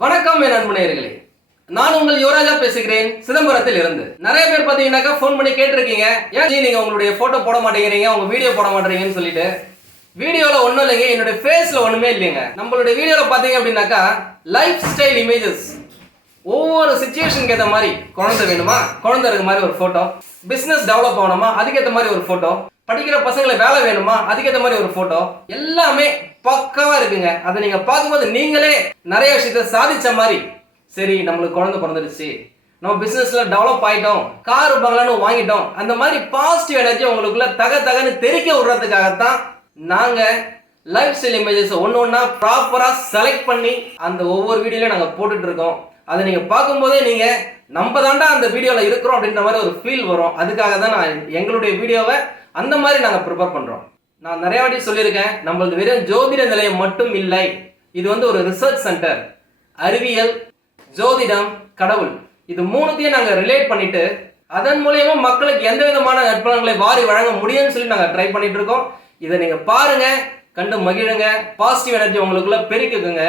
வணக்கம் என் அன்புநேயர்களே. நான் உங்கள் யுவராஜா பேசுகிறேன் சிதம்பரத்தில் இருந்து. நிறைய பேர் பார்த்தீங்கன்னாக்கா ஃபோன் பண்ணி கேட்டிருக்கீங்க. ஏன் ஜி நீங்க உங்களுடைய போட்டோ போட மாட்டேங்கிறீங்க உங்க வீடியோ போட மாட்டேங்கிறீங்கன்னு சொல்லிட்டு. வீடியோவில் ஒன்றும் இல்லைங்க என்னுடைய ஃபேஸில் ஒன்றுமே இல்லைங்க. நம்மளுடைய வீடியோவில் பார்த்தீங்க அப்படின்னாக்கா லைஃப் ஸ்டைல் இமேஜஸ் ஒவ்வொரு சுச்சுவேஷனுக்கு ஏற்ற மாதிரி குழந்தை வேணுமா? குழந்தை இருக்க மாதிரி ஒரு ஃபோட்டோ பிஸ்னஸ் டெவலப் ஆகணுமா? அதுக்கேற்ற மாதிரி ஒரு ஃபோட்டோ படிக்கிற பசங்களை வேலை வேணுமா? அதுக்கேற்ற மாதிரி ஒரு ஃபோட்டோ எல்லாமே பக்காவாக இருக்குங்க. அதை நீங்க பார்க்கும்போது நீங்களே நிறைய விஷயத்த சாதிச்ச மாதிரி சரி நம்மளுக்கு குழந்தை பிறந்துடுச்சு. நம்ம பிசினஸ்ல டெவலப் ஆயிட்டோம். கார் பங்களான்னு வாங்கிட்டோம். அந்த மாதிரி பாசிட்டிவ் எனர்ஜி உங்களுக்குள்ள தக தகன்னு தெரிக்க விடுறதுக்காகத்தான் நாங்க லைஃப் ஸ்டைல் இமேஜஸ் ஒன்று ஒன்றா ப்ராப்பராக செலக்ட் பண்ணி அந்த ஒவ்வொரு வீடியோலையும் நாங்கள் போட்டுட்டு இருக்கோம். அதை நீங்கள் பார்க்கும்போதே நீங்கள் நம்ம தாண்டா அந்த வீடியோவில் இருக்கிறோம் அப்படின்ற மாதிரி ஒரு ஃபீல் வரும். அதுக்காக தான் நான் எங்களுடைய வீடியோவை அந்த மாதிரி நாங்கள் ப்ரிப்பேர் பண்ணுறோம் நான் நிறைய வாட்டி சொல்லியிருக்கேன் நம்மளது வெறும் ஜோதிட நிலையம் மட்டும் இல்லை. இது வந்து ஒரு ரிசர்ச் சென்டர் அறிவியல் ஜோதிடம் கடவுள். இது மூணுத்தையும் நாங்கள் ரிலேட் பண்ணிட்டு அதன் மூலயமா மக்களுக்கு எந்த விதமான நற்பலன்களை வாரி வழங்க முடியும்னு சொல்லி நாங்கள் ட்ரை பண்ணிட்டு இருக்கோம். இதை நீங்கள் பாருங்க கண்டு மகிழுங்க பாசிட்டிவ் எனர்ஜி உங்களுக்குள்ள பெருக்குங்க.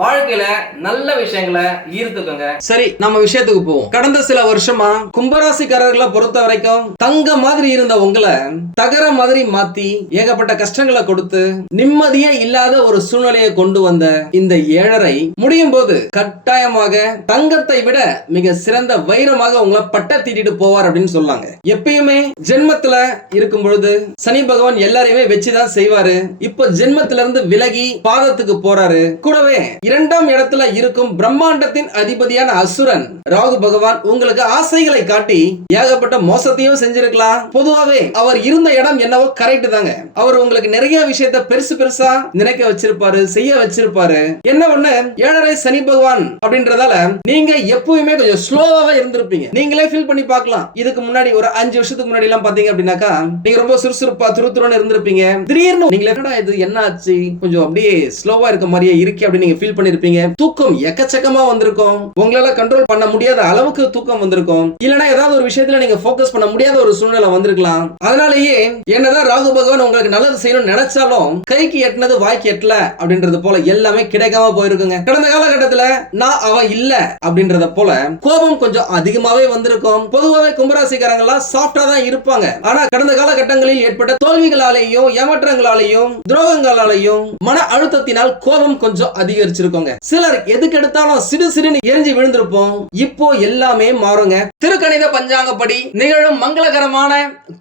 வாழ்க்கையில நல்ல விஷயங்களை ஈர்த்துக்கோங்க. சரி நம்ம விஷயத்துக்கு போவோம். கடந்த சில வருஷமா கும்பராசிக்காரர்களை பொறுத்த வரைக்கும் தங்க மாதிரி இருந்த உங்களை தகர மாதிரி மாத்தி ஏகப்பட்ட கஷ்டங்களை கொடுத்து நிம்மதியே இல்லாத ஒரு சூழ்நிலையை கொண்டு வந்த இந்த ஏழரை முடியும் போது கட்டாயமாக தங்கத்தை விட மிக சிறந்த வைரமாக உங்களை பட்ட தீட்டிட்டு போவார் அப்படின்னு சொல்லாங்க எப்பயுமே ஜென்மத்துல இருக்கும் பொழுது சனி பகவான் எல்லாரையுமே வச்சுதான் செய்வாரு. இப்போ ஜென்மத்துல இருந்து விலகி பாதத்துக்கு போறாரு. கூடவே இரண்டாம் இடத்துல இருக்கும் பிரம்மாண்டத்தின் அதிபதியான அசுரன் ராகு பகவான் உங்களுக்கு ஆசைகளை காட்டி ஏகப்பட்ட மோசத்தையும் செஞ்சிருக்கலாம். பொதுவாகவே அவர் இருந்த இடம் என்னவோ கரெக்ட் தாங்க. அவர் உங்களுக்கு நிறைய விஷயத்த பெருசு பெருசா நினைக்க வச்சிருப்பாரு செய்ய வச்சிருப்பாரு. என்ன ஒண்ணு? ஏழரை சனி பகவான் அப்படின்றதால நீங்க எப்பவுமே கொஞ்சம் ஸ்லோவாவே இருந்திருப்பீங்க. நீங்களே ஃபீல் பண்ணி பார்க்கலாம். இதுக்கு முன்னாடி ஒரு அஞ்சு வருஷத்துக்கு முன்னாடி எல்லாம் பாத்தீங்க அப்படின்னாக்கா நீங்க ரொம்ப சுறுசுறுப்பா துருத்துருன்னு இருந்திருப்பீங்க. திடீர்னு நீங்க என்னடா இது? என்ன ஆச்சு கொஞ்சம் அப்படியே ஸ்லோவா இருக்க மாதிரியே இருக்கே அப்படின்னு நீங்க ஃபீல் பண்ணிருப்பீங்க. தூக்கம் எக்கச்சக்கமா வந்திருக்கும். உங்களால கண்ட்ரோல் பண்ண முடியாத அளவுக்கு தூக்கம் வந்திருக்கும். இல்லனா ஏதாவது ஒரு விஷயத்துல நீங்க ஃபோக்கஸ் பண்ண முடியாத ஒரு சூழ்நிலை வந்திருக்கலாம். அதனாலயே என்னதான் ராகு பகவான் உங்களுக்கு நல்லது செய்யணும்னு நினைச்சாலும் கைக்கு எட்டினது வாய்க்கு எட்டல அப்படின்றது போல எல்லாமே கிடைக்காம போயிருக்குங்க. கடந்த காலகட்டத்துல நான் அவ இல்ல அப்படின்றத போல கோபம் கொஞ்சம் அதிகமாவே வந்திருக்கும். பொதுவாகவே கும்பராசிக்காரங்க எல்லாம் சாஃப்டா தான் இருப்பாங்க. ஆனா கடந்த காலகட்டங்களில் ஏற்பட்ட தோல்விகளாலேயும் ஏமாற்றங்களாலேயும் துரோகங்களாலேயும் மன அழுத்தத்தினால் கோபம் கொஞ்சம் அதிகரிச்சு வச்சிருக்கோங்க. சிலர் எதுக்கு எடுத்தாலும் சிறு சிறுன்னு எரிஞ்சு விழுந்திருப்போம். இப்போ எல்லாமே மாறுங்க. திருக்கணித பஞ்சாங்கப்படி நிகழும் மங்களகரமான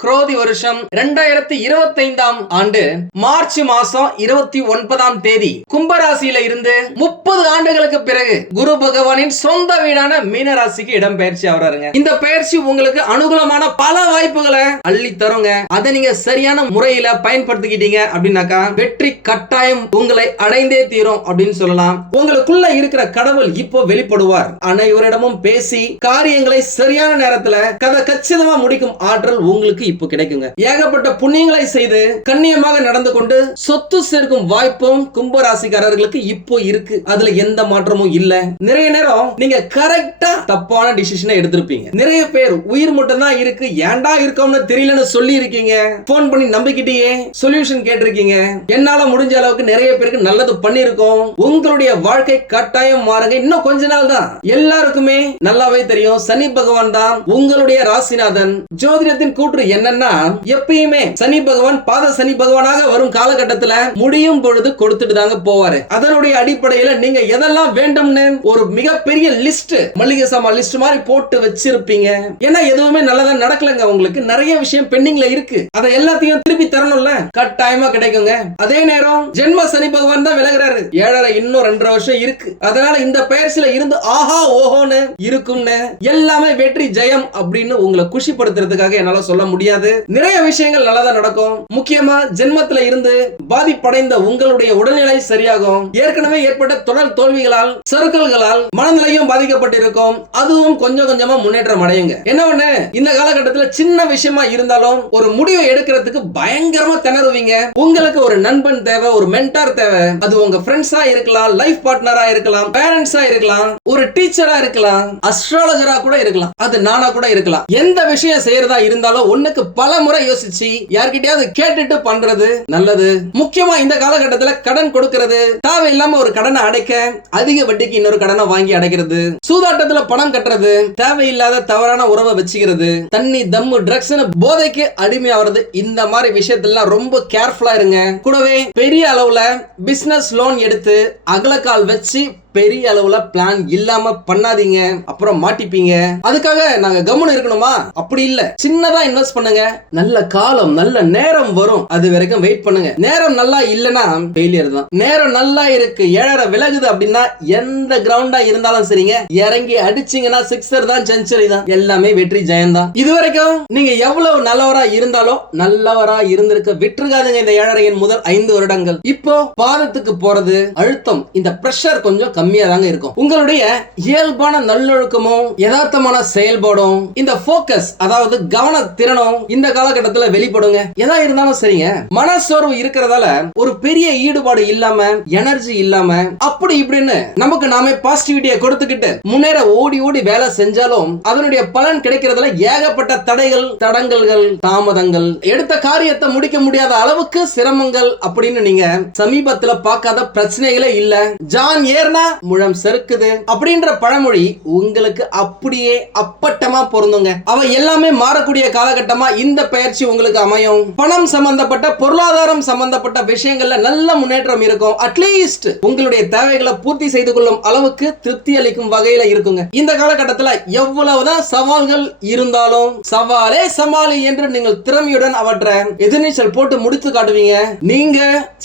குரோதி வருஷம் ரெண்டாயிரத்தி இருபத்தைந்தாம் ஆண்டு மார்ச் மாசம் இருபத்தி ஒன்பதாம் தேதி. கும்பராசியில இருந்து முப்பது ஆண்டுகளுக்கு பிறகு குரு பகவானின் சொந்த வீடான மீனராசிக்கு இடம் பயிற்சி ஆகிறாருங்க. இந்த பயிற்சி உங்களுக்கு அனுகூலமான பல வாய்ப்புகளை அள்ளி தருங்க. அதை நீங்க சரியான முறையில பயன்படுத்திக்கிட்டீங்க அப்படின்னாக்கா வெற்றி கட்டாயம் உங்களை அடைந்தே தீரும் அப்படின்னு சொல்லலாம். உங்களுக்குள்ள இருக்கிற கடவுள் இப்போ வெளிப்படுவார். அனைவரிடமும் பேசி காரியங்களை சரியான நேரத்துல கதை கச்சிதமா முடிக்கும் ஆற்றல் உங்களுக்கு இப்போ கிடைக்குங்க. ஏகப்பட்ட புண்ணியங்களை செய்து கண்ணியமாக நடந்து கொண்டு சொத்து சேர்க்கும் வாய்ப்பும் கும்பராசிக்காரர்களுக்கு இப்போ இருக்கு. அதுல எந்த மாற்றமும் இல்ல. நிறைய நேரம் நீங்க கரெக்டா தப்பான டிசிஷனை எடுத்திருப்பீங்க. நிறைய பேர் உயிர் மட்டும் தான் இருக்கு. ஏன்டா இருக்கோம்னு தெரியலன்னு சொல்லி இருக்கீங்க போன் பண்ணி நம்பிக்கிட்டே சொல்யூஷன் கேட்டிருக்கீங்க. என்னால முடிஞ்ச அளவுக்கு நிறைய பேருக்கு நல்லது பண்ணிருக்கோம் உங்களுடைய வாழ்க்கை கட்டாயம் மாறுங்க. இன்னும் கொஞ்ச நாள் தான். எல்லாருக்குமே நல்லாவே தெரியும். சனி பகவான் தான் உங்களுடைய ராசிநாதன். ஜோதிடத்தின் கூற்று என்னன்னா எப்பயுமே சனி பகவான் பாத சனி பகவானாக வரும் காலகட்டத்துல முடியும் பொழுது கொடுத்துட்டு தாங்க போவாரு. அதனுடைய அடிப்படையில நீங்க எதெல்லாம் வேண்டும்னு ஒரு மிகப்பெரிய லிஸ்ட் மளிகை சாமான் லிஸ்ட் மாதிரி போட்டு வச்சிருப்பீங்க. ஏன்னா எதுவுமே நல்லதா நடக்கலங்க உங்களுக்கு. நிறைய விஷயம் பெண்டிங்ல இருக்கு. அதை எல்லாத்தையும் திருப்பி தரணும்ல? கட்டாயமா கிடைக்குங்க. அதே நேரம் ஜென்ம சனி பகவான் தான் விலகுறாரு. ஏழரை இன்னும் ரெண்டரை வருஷம் இருக்கு. அதனால இந்த பயிற்சியில இருந்து ஆஹா ஓஹோன்னு இருக்கும்னு எல்லாமே வெற்றி ஜெயம் அப்படின்னு உங்களை குஷிப்படுத்துறதுக்காக என்னால சொல்ல முடியாது. நிறைய விஷயங்கள் நல்லதா நடக்கும். முக்கியமா ஜென்மத்துல இருந்து பாதிப்படைந்த உங்களுடைய உடல்நிலை சரியாகும். ஏற்கனவே ஏற்பட்ட தொடர் தோல்விகளால் சறுக்கல்களால் மனநிலையும் பாதிக்கப்பட்டிருக்கும். அதுவும் கொஞ்சம் கொஞ்சமா முன்னேற்றம் அடையுங்க. என்ன ஒண்ணு? இந்த காலகட்டத்துல சின்ன விஷயமா இருந்தாலும் ஒரு முடிவை எடுக்கிறதுக்கு பயங்கரமா திணறுவீங்க. உங்களுக்கு ஒரு நண்பன் தேவை ஒரு மென்டார் தேவை. அது உங்க ஃப்ரெண்ட்ஸா இருக்கலாம் இருக்கலாம் லைஃப் பார்ட்னரா இருக்கலாம் பேரண்ட்ஸா இருக்கலாம் ஒரு டீச்சரா இருக்கலாம் அஸ்ட்ராலஜரா கூட இருக்கலாம் அது நானா கூட இருக்கலாம். எந்த விஷயம் செய்யறதா இருந்தாலும் ஒண்ணுக்கு பல முறை யோசிச்சு யார்கிட்டயாவது கேட்டுட்டு பண்றது நல்லது. முக்கியமா இந்த காலகட்டத்துல கடன் கொடுக்கிறது தேவையில்லாம ஒரு கடனை அடைக்க அதிக வட்டிக்கு இன்னொரு கடனை வாங்கி அடைக்கிறது சூதாட்டத்துல பணம் கட்டுறது தேவையில்லாத தவறான உறவை வச்சுக்கிறது தண்ணி தம்மு ட்ரக்ஸ் போதைக்கு அடிமையாகிறது இந்த மாதிரி விஷயத்துல ரொம்ப கேர்ஃபுல்லா இருங்க. கூடவே பெரிய அளவுல பிசினஸ் லோன் எடுத்து அகலக்கால் வச்சு பெரிய அளவுல பிளான் இல்லாம பண்ணாதீங்க அப்புறம் மாட்டிப்பீங்க. அதுக்காக நாங்க கவனம் இருக்கணுமா? அப்படி இல்ல. சின்னதா இன்வெஸ்ட் பண்ணுங்க. நல்ல காலம் நல்ல நேரம் வரும். அது வரைக்கும் வெயிட் பண்ணுங்க. நேரம் நல்லா இல்லைன்னா ஃபெயிலியர் தான். நேரம் நல்லா இருக்கு ஏழரை விலகுது அப்படின்னா எந்த கிரவுண்டா இருந்தாலும் சரிங்க. இறங்கி அடிச்சீங்கன்னா சிக்ஸர் தான் செஞ்சுரி தான். எல்லாமே வெற்றி ஜெயம் தான். இது வரைக்கும் நீங்க எவ்வளவு நல்லவரா இருந்தாலும் நல்லவரா இருந்திருக்க விட்டுருக்காதுங்க இந்த ஏழரையின் முதல் ஐந்து வருடங்கள். இப்போ பாதத்துக்கு போறது அழுத்தம் இந்த பிரஷர் கொஞ்சம் கம்மியா தாங்க இருக்கும். உங்களுடைய இயல்பான நல்லொழுக்கமும் யதார்த்தமான செயல்பாடும் இந்த போக்கஸ் அதாவது கவன திறனும் இந்த காலகட்டத்துல வெளிப்படுங்க. எதா இருந்தாலும் சரிங்க. மனசோர்வு இருக்கிறதால ஒரு பெரிய ஈடுபாடு இல்லாம எனர்ஜி இல்லாம அப்படி இப்படின்னு நமக்கு நாமே பாசிட்டிவிட்டியை கொடுத்துக்கிட்டு முன்னேற ஓடி ஓடி வேலை செஞ்சாலும் அதனுடைய பலன் கிடைக்கிறதுல ஏகப்பட்ட தடைகள் தடங்கல்கள் தாமதங்கள். எடுத்த காரியத்தை முடிக்க முடியாத அளவுக்கு சிரமங்கள் அப்படின்னு நீங்க சமீபத்துல பார்க்காத பிரச்சனைகளே இல்ல. ஜான் ஏர்னா முழம் செருக்குது அப்படின்ற பழமொழி உங்களுக்கு அப்படியே அப்பட்டமா பொருந்துங்க. அவ எல்லாமே மாறக்கூடிய காலகட்டமா இந்த பயிற்சி உங்களுக்கு அமையும். பணம் சம்பந்தப்பட்ட பொருளாதாரம் சம்பந்தப்பட்ட விஷயங்கள்ல நல்ல முன்னேற்றம் இருக்கும். அட்லீஸ்ட் உங்களுடைய தேவைகளை பூர்த்தி செய்து கொள்ளும் அளவுக்கு திருப்தி அளிக்கும் வகையில இருக்குங்க. இந்த காலகட்டத்தில் எவ்வளவுதான் சவால்கள் இருந்தாலும் சவாலே சமாளி என்று நீங்கள் திறமையுடன் அவற்றை எதிர்நீச்சல் போட்டு முடித்து காட்டுவீங்க. நீங்க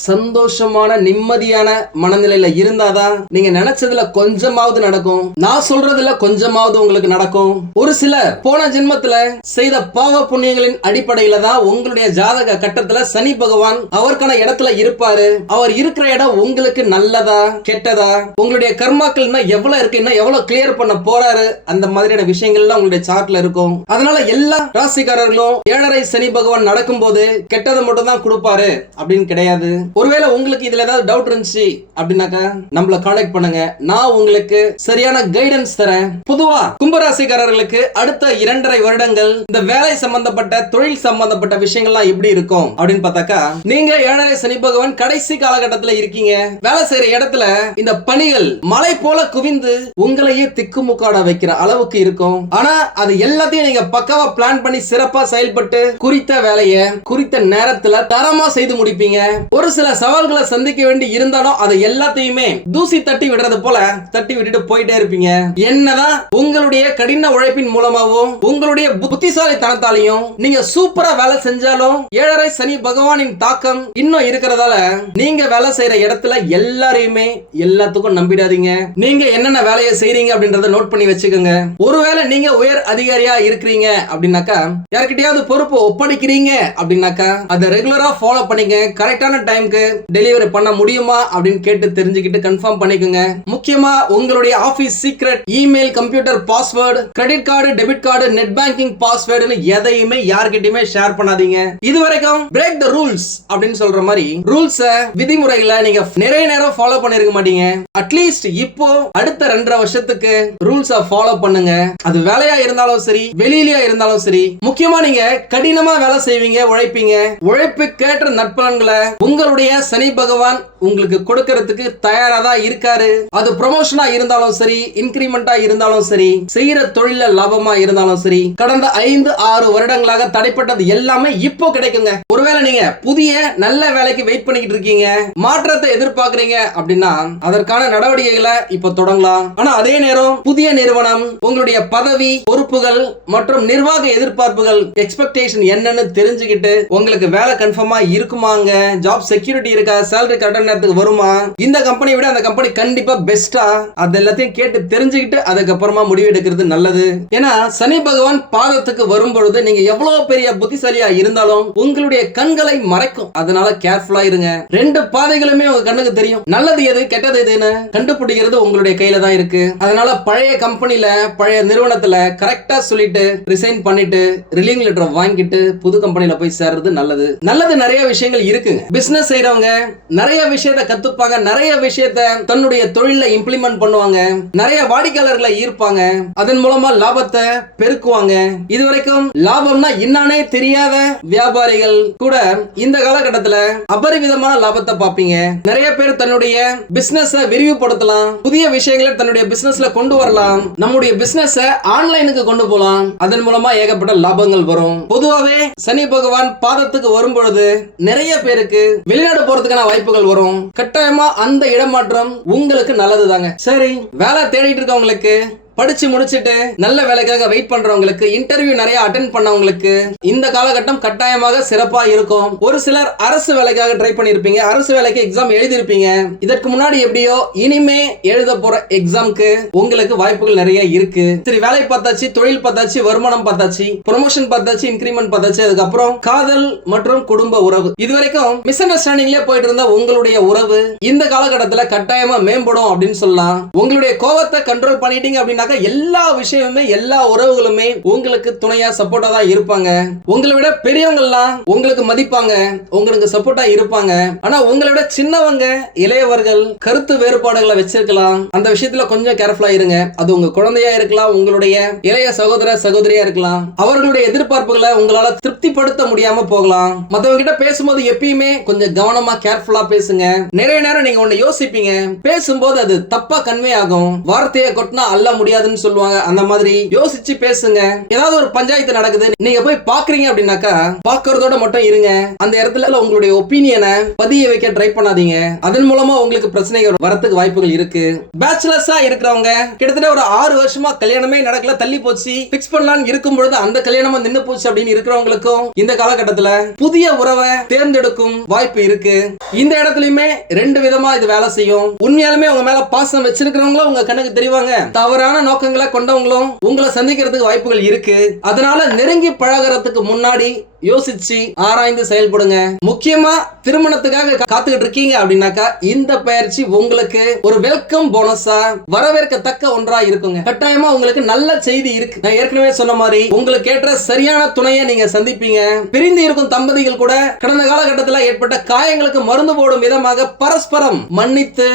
சந்தோஷமான நிம்மதியான மனநிலையில இருந்தாதான் நீங்க நினைச்சதுல கொஞ்சமாவது நடக்கும். நான் சொல்றதுல கொஞ்சமாவது உங்களுக்கு நடக்கும். ஒரு சிலர் போன ஜென்மத்துல செய்த பாவ புண்ணியங்களின் அடிப்படையில தான் உங்களுடைய ஜாதக கட்டத்துல சனி பகவான் அவருக்கான இடத்துல இருப்பாரு. அவர் இருக்கிற இடம் உங்களுக்கு நல்லதா கெட்டதா? உங்களுடைய கர்மாக்கள் இன்னும் எவ்வளவு இருக்கு இன்னும் எவ்வளவு கிளியர் பண்ண போறாரு? அந்த மாதிரியான விஷயங்கள்லாம் உங்களுடைய சார்ட்ல இருக்கும். அதனால எல்லா ராசிக்காரர்களும் ஏழரை சனி பகவான் நடக்கும்போது கெட்டதை மட்டும் தான் கொடுப்பாரு அப்படின்னு கிடையாது. ஒருவேளை உங்களுக்கு இதுல ஏதாவது டவுட் இருந்துச்சு அப்படின்னாக்கா நம்மள கான்டாக்ட் பண்ணுங்க நான் உங்களுக்கு சரியான கைடன்ஸ் தரேன். பொதுவா கும்பராசிக்காரர்களுக்கு அடுத்த இரண்டரை வருடங்கள் இந்த வேலை சம்பந்தப்பட்ட தொழில் சம்பந்தப்பட்ட விஷயங்கள்லாம் எப்படி இருக்கும்? அப்படின்னு பார்த்தாக்கா நீங்க ஏழரை சனி பகவான் கடைசி காலகட்டத்தில் இருக்கீங்க. வேலை செய்யற இடத்துல இந்த பணிகள் மலை போல குவிந்து உங்களையே திக்குமுக்காட வைக்கிற அளவுக்கு இருக்கும். ஆனா அது எல்லாத்தையும் நீங்க பக்காவா பிளான் பண்ணி சிறப்பா செயல்பட்டு குறித்த வேலையை குறித்த நேரத்துல தரமா செய்து முடிப்பீங்க. ஒரு சில சவால்களை சந்திக்க வேண்டி இருந்தாலும் அதை எல்லாத்தையுமே தூசி தட்டி விடுறது போல தட்டி விட்டுட்டு போயிட்டே இருப்பீங்க. என்னதான் உங்களுடைய கடின உழைப்பின் மூலமாகவும் உங்களுடைய புத்திசாலித்தனத்தாலையும் நீங்க சூப்பரா வேலை செஞ்சாலும் ஏழரை சனி பகவானின் தாக்கம் இன்னும் இருக்கிறதால நீங்க வேலை செய்யற இடத்துல எல்லாரையுமே எல்லாத்துக்கும் நம்பிடாதீங்க. நீங்க என்னென்ன வேலையை செய்றீங்க அப்படின்றத நோட் பண்ணி வச்சுக்கோங்க. ஒருவேளை நீங்க உயர் அதிகாரியா இருக்கிறீங்க அப்படின்னாக்கா யார்கிட்டயாவது பொறுப்பு ஒப்படைக்கிறீங்க அப்படின்னாக்கா அதை ரெகுலரா ஃபாலோ பண்ணிக்க கரெக்டான டைம்க்கு டெலிவரி பண்ண முடியுமா அப்படின்னு கேட்டு தெரிஞ்சுக்கிட்டு கன்ஃபார்ம் பண்ணிக்கோங்க. முக்கியமா உங்களுடைய office secret email computer password credit card debit card net banking பாஸ்வேர்டுன்னு எதையுமே யார்கிட்டயுமே ஷேர் பண்ணாதீங்க. இது வரைக்கும் பிரேக் த ரூல்ஸ் அப்படின்னு சொல்ற மாதிரி ரூல்ஸ விதிமுறைகளை நீங்க நிறைய நேரம் ஃபாலோ பண்ணிருக்க மாட்டீங்க. அட்லீஸ்ட் இப்போ அடுத்த ரெண்டரை வருஷத்துக்கு ரூல்ஸ ஃபாலோ பண்ணுங்க. அது வேலையா இருந்தாலும் சரி வெளியிலயா இருந்தாலும் சரி முக்கியமா நீங்க கடினமா வேலை செய்வீங்க உழைப்பீங்க. உழைப்புக்கேற்ற நட்பலன்களை உங்களுடைய சனி பகவான் உங்களுக்கு கொடுக்கறதுக்கு தயாரா தான் இருக்காரு. அது ப்ரொமோஷனா இருந்தாலும் சரி இன்கிரிமெண்டா இருந்தாலும் சரி செய்யற தொழில லாபமா இருந்தாலும் சரி கடந்த ஐந்து ஆறு வருடங்களாக தடைப்பட்டது எல்லாமே இப்போ கிடைக்குங்க. ஒருவேளை நீங்க புதிய நல்ல வேலைக்கு வெயிட் பண்ணிக்கிட்டு இருக்கீங்க மாற்றத்தை எதிர்பார்க்கறீங்க அப்படின்னா அதற்கான நடவடிக்கைகளை இப்போ தொடங்கலாம். ஆனா அதே நேரம் புதிய நிறுவனம் உங்களுடைய பதவி பொறுப்புகள் மற்றும் நிர்வாக எதிர்பார்ப்புகள் எக்ஸ்பெக்டேஷன் என்னன்னு தெரிஞ்சுக்கிட்டு உங்களுக்கு வேலை கன்ஃபார்மா இருக்குமாங்க? ஜாப் செக்யூரிட்டி இருக்கா? சேலரி கரெக்டான நேரத்துக்கு வருமா? இந்த கம்பெனியை விட அந்த கம்பெனி கண்டிப்பா பெஸ்டா அது எல்லாத்தையும் கேட்டு தெரிஞ்சுக்கிட்டு அதுக்கப்புறமா முடிவு எடுக்கிறது நல்லது. ஏன்னா சனி பகவான் பாதத்துக்கு வரும்பொழுது நீங்க எவ்வளவு பெரிய புத்திசாலியா இருந்தாலும் உங்களுடைய கண்களை மறைக்கும். அதனால கேர்ஃபுல்லா இருங்க. ரெண்டு பாதைகளுமே உங்க கண்ணுக்கு தெரியும். நல்லது எது கெட்டது எதுன்னு கண்டுபிடிக்கிறது உங்களுடைய கையில தான் இருக்கு. அதனால பழைய கம்பெனில பழைய நிறுவனத்துல கரெக்டா சொல்லிட்டு ரிசைன் பண்ணிட்டு ரிலீவ் லெட்டர் வாங்கிட்டு புது கம்பெனில போய் சேர்றது நல்லது. நல்லது நிறைய விஷயங்கள் இருக்குங்க. பிசினஸ் செய்யறவங்க நிறைய விஷயத்த கத்துப்பாங்க. நிறைய விஷயத்த தன்னுடைய தொழில இம்ப்ளிமெண்ட் பண்ணுவாங்க. நிறைய வாடிக்கையாளர்களை ஈர்ப்பாங்க. அதன் மூலமா லாபத்தை பெருக்குவாங்க. இதுவரைக்கும் லாபம்னா என்னானே தெரியாத வியாபாரிகள் கூட இந்த காலகட்டத்துல அபரிவிதமான லாபத்தை பார்ப்பீங்க. நிறைய பேர் தன்னுடைய பிசினஸ் விரிவுபடுத்தலாம். புதிய விஷயங்களை தன்னுடைய பிசினஸ்ல கொண்டு வரலாம். நம்முடைய பிசினஸ் ஆன்லைனுக்கு கொண்டு போலாம். அதன் மூலமா ஏகப்பட்ட லாபங்கள் வரும். பொதுவாகவே சனி பகவான் பாதத்துக்கு வரும் பொழுது நிறைய பேருக்கு வெளிநாடு போறதுக்கான வாய்ப்புகள் வரும். கட்டாயமா அந்த இடமாற்றம் உங்களுக்கு நல்லது தாங்க சரி வேலை தேடிட்டு இருக்கவங்களுக்கு படிச்சு முடிச்சிட்டு நல்ல வேலைக்காக வெயிட் பண்றவங்களுக்கு இன்டர்வியூ நிறைய அட்டென்ட் பண்ணவங்களுக்கு இந்த காலகட்டம் கட்டாயமாக சிறப்பா இருக்கும். ஒரு சிலர் அரசு வேலைக்காக ட்ரை பண்ணிருப்பீங்க அரசு வேலைக்கு எக்ஸாம் எழுதியிருப்பீங்க இதற்கு முன்னாடி எப்படியோ இனிமே எழுத போற எக்ஸாம்க்கு உங்களுக்கு வாய்ப்புகள் நிறைய இருக்கு. சரி வேலை பார்த்தாச்சு தொழில் பார்த்தாச்சு வருமானம் பார்த்தாச்சு ப்ரொமோஷன் பார்த்தாச்சு இன்க்ரிமெண்ட் பார்த்தாச்சு அதுக்கப்புறம் காதல் மற்றும் குடும்ப உறவு. இதுவரைக்கும் மிஸ் அண்டர்ஸ்டாண்டிங்லேயே போயிட்டு இருந்த உங்களுடைய உறவு இந்த காலகட்டத்தில் கட்டாயமா மேம்படும் அப்படின்னு சொல்லலாம். உங்களுடைய கோபத்தை கண்ட்ரோல் பண்ணிட்டீங்க அப்படின்னா அப்படின்னாக்கா எல்லா விஷயமுமே எல்லா உறவுகளுமே உங்களுக்கு துணையா சப்போர்ட்டா தான் இருப்பாங்க. உங்களை விட பெரியவங்கலாம் உங்களுக்கு மதிப்பாங்க உங்களுக்கு சப்போர்ட்டா இருப்பாங்க. ஆனா உங்களை விட சின்னவங்க இளையவர்கள் கருத்து வேறுபாடுகளை வச்சிருக்கலாம். அந்த விஷயத்துல கொஞ்சம் கேர்ஃபுல்லா இருங்க. அது உங்க குழந்தையா இருக்கலாம் உங்களுடைய இளைய சகோதர சகோதரியா இருக்கலாம். அவர்களுடைய எதிர்பார்ப்புகளை உங்களால திருப்திப்படுத்த முடியாம போகலாம். மத்தவங்க கிட்ட பேசும்போது எப்பயுமே கொஞ்சம் கவனமா கேர்ஃபுல்லா பேசுங்க. நிறைய நேரம் நீங்க ஒண்ணு யோசிப்பீங்க. பேசும்போது அது தப்பா கன்வே ஆகும். வார்த்தையை கொட்டினா அள்ள முடியாதுன்னு சொல்லுவாங்க. அந்த மாதிரி யோசிச்சு பேசுங்க. ஏதாவது ஒரு பஞ்சாயத்து நடக்குது. நீங்க போய் பாக்குறீங்க அப்படின்னாக்கா பாக்குறதோட மட்டும் இருங்க. அந்த இடத்துல உங்களுடைய ஒப்பீனியனை பதிய வைக்க ட்ரை பண்ணாதீங்க. அதன் மூலமா உங்களுக்கு பிரச்சனைகள் வரத்துக்கு வாய்ப்புகள் இருக்கு. பேச்சுலர்ஸா இருக்கிறவங்க கிட்டத்தட்ட ஒரு ஆறு வருஷமா கல்யாணமே நடக்கல தள்ளி போச்சு. பிக்ஸ் பண்ணலாம்னு இருக்கும் பொழுது அந்த கல்யாணமா நின்னு போச்சு அப்படின்னு இருக்கிறவங்களுக்கும் இந்த காலகட்டத்துல புதிய உறவை தேர்ந்தெடுக்கும் வாய்ப்பு இருக்கு. இந்த இடத்துலயுமே ரெண்டு விதமா இது வேலை செய்யும். உண்மையாலுமே உங்க மேல பாசம் வச்சிருக்கிறவங்களும் உங்க கண்ணுக்கு தெரிவாங்க. தவறான நோக்கங்களை கொண்டவங்களும் உங்களை சந்திக்கிறதுக்கு வாய்ப்புகள் இருக்கு. அதனால நெருங்கி பழகுறதுக்கு முன்னாடி யோசிச்சு ஆராய்ந்து செயல்படுங்க. முக்கியமா திருமணத்துக்காக காத்துக்கிட்டு இருக்கீங்க அப்படின்னாக்கா இந்த பயிற்சி உங்களுக்கு ஒரு வெல்கம் போனஸா வரவேற்கத்தக்க ஒன்றா இருக்குங்க. கட்டாயமா உங்களுக்கு நல்ல செய்தி இருக்கு. நான் ஏற்கனவே சொன்ன மாதிரி உங்களுக்கு ஏற்ற சரியான துணையை நீங்க சந்திப்பீங்க. பிரிந்து இருக்கும் தம்பதிகள் கூட கடந்த காலகட்டத்தில் ஏற்பட்ட காயங்களுக்கு மருந்து போடும் விதமாக பரஸ்பரம் மன்னித்து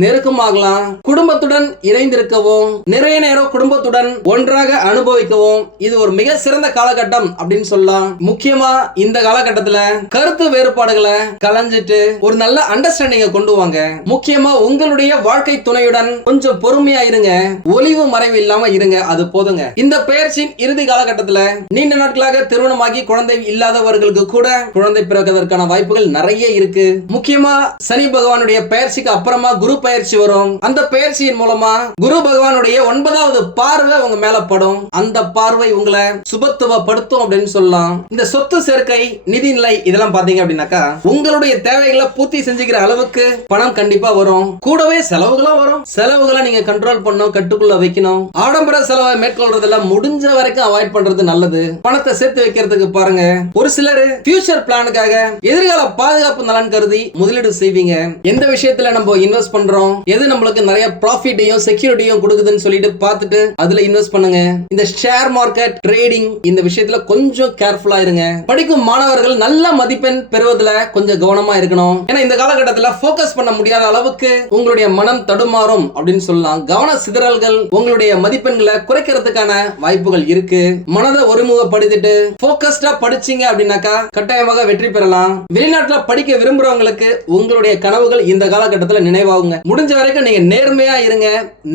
நெருக்கமாகலாம். குடும்பத்துடன் இணைந்திருக்கவும் நிறைய நேரம் குடும்பத்துடன் ஒன்றாக அனுபவிக்கவும் இது ஒரு மிக சிறந்த காலகட்டம் அப்படின்னு சொல்லலாம். முக்கியமா இந்த காலகட்டத்துல கருத்து வேறுபாடுகளை கலைஞ்சிட்டு ஒரு நல்ல அண்டர்ஸ்டாண்டிங்கை கொண்டு வாங்க. முக்கியமா உங்களுடைய வாழ்க்கை துணையுடன் கொஞ்சம் பொறுமையா இருங்க. ஒளிவு மறைவு இல்லாம இருங்க. அது போதுங்க. இந்த பெயர்ச்சியின் இறுதி காலகட்டத்துல நீண்ட நாட்களாக திருமணமாகி குழந்தை இல்லாதவர்களுக்கு கூட குழந்தை பிறப்பதற்கான வாய்ப்புகள் நிறைய இருக்கு. முக்கியமா சனி பகவானுடைய பெயர்ச்சிக்கு அப்புறமா குரு பயிற்சி வரும். அந்த பயிற்சியின் மூலமா குரு பகவானுடைய ஒன்பதாவது பார்வை உங்க மேல படும். அந்த பார்வை உங்களை சுபத்துவப்படுத்தும் அப்படின்னு சொல்லலாம். இந்த சொத்து சேர்க்கை நிதி நிலை இதெல்லாம் பாத்தீங்க அப்படின்னாக்கா உங்களுடைய தேவைகளை பூர்த்தி செஞ்சுக்கிற அளவுக்கு பணம் கண்டிப்பா வரும். கூடவே செலவுகளும் வரும். செலவுகளை நீங்க கண்ட்ரோல் பண்ணும் கட்டுக்குள்ள வைக்கணும். ஆடம்பர செலவை மேற்கொள்றதுல முடிஞ்ச வரைக்கும் அவாய்ட் பண்றது நல்லது. பணத்தை சேர்த்து வைக்கிறதுக்கு பாருங்க. ஒரு சிலர் ஃபியூச்சர் பிளானுக்காக எதிர்கால பாதுகாப்பு நலன் கருதி முதலீடு செய்வீங்க. எந்த விஷயத்துல நம்ம இன்வெஸ்ட் பண்றோம்? எது நம்மளுக்கு நிறைய ப்ராஃபிட்டையும் செக்யூரிட்டியும் கொடுக்குதுன்னு சொல்லிட்டு பார்த்துட்டு அதுல இன்வெஸ்ட் பண்ணுங்க. இந்த ஷேர் மார்க்கெட் ட்ரேடிங் இந்த விஷயத்துல கொஞ்சம் கேர்ஃபுல்லா இருங்க. படிக்கும் மாணவர்கள் நல்ல மதிப்பெண் பெறுவதுல கொஞ்சம் கவனமா இருக்கணும். ஏன்னா இந்த காலகட்டத்தில் ஃபோக்கஸ் பண்ண முடியாத அளவுக்கு உங்களுடைய மனம் தடுமாறும் அப்படின்னு சொல்லலாம். கவன சிதறல்கள் உங்களுடைய மதிப்பெண்களை குறைக்கிறதுக்கான வாய்ப்புகள் இருக்கு. மனதை ஒருமுகப்படுத்திட்டு ஃபோக்கஸ்டா படிச்சீங்க அப்படின்னாக்கா கட்டாயமாக வெற்றி பெறலாம். வெளிநாட்டுல படிக்க விரும்புறவங்களுக்கு உங்களுடைய கனவுகள் இந்த காலகட்டத்துல நினைவாகுங்க. முடிஞ்ச வரைக்கும் நீங்க நேர்மையா இருங்க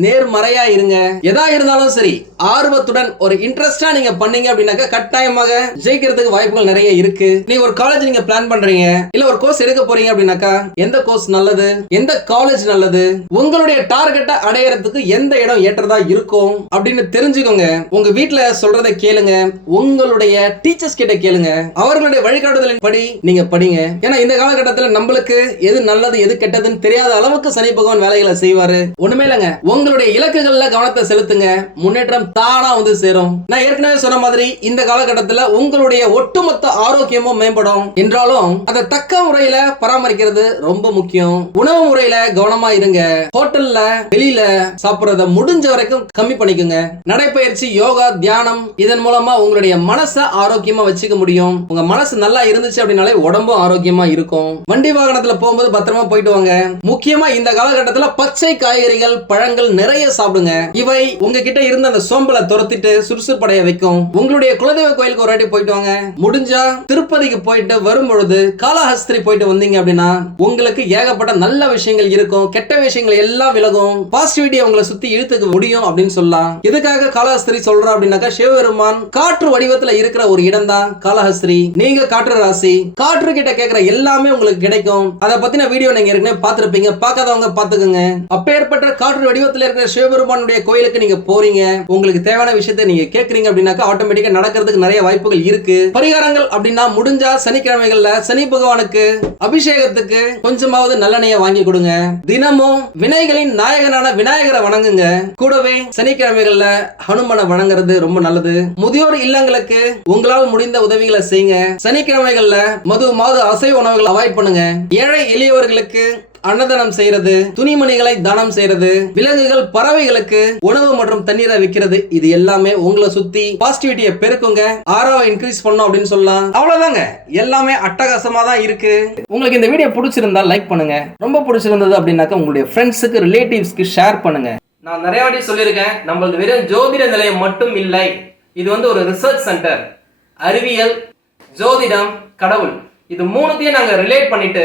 நேர்மறையா இருங்க. எதா இருந்தாலும் சரி ஆர்வத்துடன் ஒரு இன்ட்ரெஸ்டா நீங்க பண்ணீங்க அப்படின்னாக்கா கட்டாயமாக ஜெயிக்கிறதுக்கு வாய்ப்புகள் நிறைய இருக்கு. நீங்க ஒரு காலேஜ் நீங்க பிளான் பண்றீங்க இல்ல ஒரு கோர்ஸ் எடுக்க போறீங்க அப்படின்னாக்கா எந்த கோர்ஸ் நல்லது? எந்த காலேஜ் நல்லது? உங்களுடைய டார்கெட்டை அடையறதுக்கு எந்த இடம் ஏற்றதா இருக்கும்? அப்படின்னு தெரிஞ்சுக்கோங்க. உங்க வீட்டுல சொல்றதை கேளுங்க. உங்களுடைய டீச்சர்ஸ் கிட்ட கேளுங்க. அவர்களுடைய வழிகாட்டுதலின் படி நீங்க படிங்க. ஏன்னா இந்த காலகட்டத்தில் நம்மளுக்கு எது நல்லது எது கெட்டதுன்னு தெரியாத அளவுக்கு சனி பகவான் வேலைகளை செய்வாரு. ஒண்ணுமே இல்லைங்க. உங்களுடைய இலக்குகள்ல கவனத்தை செலுத்துங்க. முன்னேற்றம் தானா வந்து சேரும். நான் ஏற்கனவே சொன்ன மாதிரி இந்த காலகட்டத்தில் உங்களுடைய ஒட்டு ஒட்டுமொத்த ஆரோக்கியமும் மேம்படும். என்றாலும் அதை தக்க முறையில பராமரிக்கிறது ரொம்ப முக்கியம். உணவு முறையில கவனமா இருங்க. ஹோட்டல்ல வெளியில சாப்பிடுறத முடிஞ்ச வரைக்கும் கம்மி பண்ணிக்கோங்க. நடைப்பயிற்சி யோகா தியானம் இதன் மூலமா உங்களுடைய மனசை ஆரோக்கியமா வச்சுக்க முடியும். உங்க மனசு நல்லா இருந்துச்சு அப்படின்னாலே உடம்பும் ஆரோக்கியமா இருக்கும். வண்டி வாகனத்துல போகும்போது பத்திரமா போயிட்டு வாங்க. முக்கியமா இந்த காலகட்டத்துல பச்சை காய்கறிகள் பழங்கள் நிறைய சாப்பிடுங்க. இவை உங்ககிட்ட இருந்த அந்த சோம்பலை துரத்திட்டு சுறுசுறுப்படைய வைக்கும். உங்களுடைய குலதெய்வ கோயிலுக்கு ஒரு வாட்டி போயிட்டு வாங்க. முடிஞ்சா திருப்பதிக்கு போயிட்டு வரும் பொழுது போயிட்டு வந்தீங்க அப்படின்னா உங்களுக்கு ஏகப்பட்ட நல்ல விஷயங்கள் இருக்கும் கெட்ட விஷயங்கள் எல்லாம் விலகும். பாசிட்டிவிட்டி உங்களை சுத்தி இழுத்துக்க முடியும் அப்படின்னு சொல்லலாம். எதுக்காக காலஹஸ்திரி சொல்ற அப்படின்னாக்கா சிவபெருமான் காற்று வடிவத்துல இருக்கிற ஒரு இடம் தான் காலஹஸ்திரி நீங்க காற்று ராசி காற்று கிட்ட கேட்கிற எல்லாமே உங்களுக்கு கிடைக்கும். அதை பத்தின வீடியோ நீங்க ஏற்கனவே பார்த்திருப்பீங்க. பார்க்காதவங்க பாத்துக்கோங்க அப்பேற்பட்ட காற்று வடிவத்துல இருக்கிற சிவபெருமானுடைய கோயிலுக்கு நீங்க போறீங்க. உங்களுக்கு தேவையான விஷயத்தை நீங்க கேக்குறீங்க அப்படின்னாக்கா ஆட்டோமேட்டிக்கா நடக்கிறதுக்கு நிறைய வாய்ப்புகள் இருக்கு. பரிகாரங்கள் அப்படின்னா முடிஞ்சா சனிக்கிழமைகள்ல சனி பகவானுக்கு அபிஷேகத்துக்கு கொஞ்சமாவது நல்லெண்ணெய வாங்கி கொடுங்க. தினமும் வினைகளின் நாயகனான விநாயகரை வணங்குங்க. கூடவே சனிக்கிழமைகள்ல ஹனுமனை வணங்குறது ரொம்ப நல்லது. முதியோர் இல்லங்களுக்கு உங்களால் முடிந்த உதவிகளை செய்யுங்க. சனிக்கிழமைகள்ல மது மாது அசைவ உணவுகளை அவாய்ட் பண்ணுங்க. ஏழை எளியவர்களுக்கு அன்னதானம் செய்யறது துணிமணிகளை தானம் செய்யறது விலங்குகள் பறவைகளுக்கு உணவு மற்றும் தண்ணீரை விற்கிறது. இது எல்லாமே உங்களை சுத்தி பாசிட்டிவிட்டியை பெருக்குங்க. ஆறாவை இன்க்ரீஸ் பண்ணும் அப்படின்னு சொல்லலாம். அவ்வளவுதாங்க. எல்லாமே அட்டகாசமா தான் இருக்கு. உங்களுக்கு இந்த வீடியோ பிடிச்சிருந்தா லைக் பண்ணுங்க. ரொம்ப பிடிச்சிருந்தது அப்படின்னாக்கா உங்களுடைய ஃப்ரெண்ட்ஸுக்கு ரிலேட்டிவ்ஸ்க்கு ஷேர் பண்ணுங்க. நான் நிறைய வாட்டி சொல்லியிருக்கேன் நம்மளது வெறும் ஜோதிட நிலையம் மட்டும் இல்லை. இது வந்து ஒரு ரிசர்ச் சென்டர் அறிவியல் ஜோதிடம் கடவுள். இது மூணுத்தையும் நாங்கள் ரிலேட் பண்ணிட்டு